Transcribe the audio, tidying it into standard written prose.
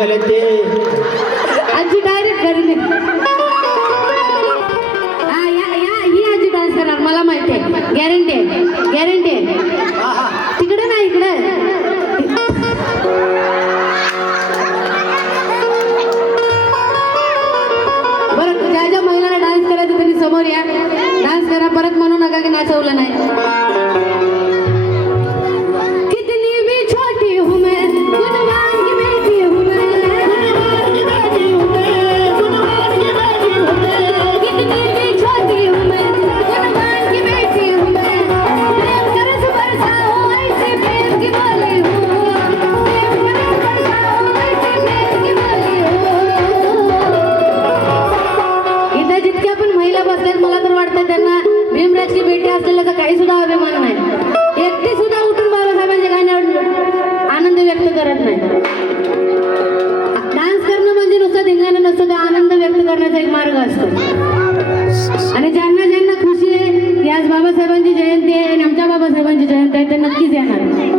निघाले ते आजी डायरेक्ट घरी निघ. हा ही आजी डान्स करणार मला माहिती आहे. गॅरंटी आहे, गॅरंटी आहे. तिकडे नाही इकडे. बरं ज्या ज्या महिलांना डान्स करायचं त्यांनी समोर या. डान्स करा. परत म्हणू नका की नाचवलं नाही. भीमराजची बेटी असलेल्याचा काही सुद्धा अभिमान नाही. एकटी सुद्धा उठून बाबासाहेबांच्या गाण्यावर आनंद व्यक्त करत नाही. डान्स करणं म्हणजे नुसतं धिंगाणं नसतं, ते आनंद व्यक्त करण्याचा एक मार्ग असतो. आणि ज्यांना ज्यांना खुशी आहे की आज बाबासाहेबांची जयंती आहे आणि आमच्या बाबासाहेबांची जयंती आहे ते नक्कीच येणार.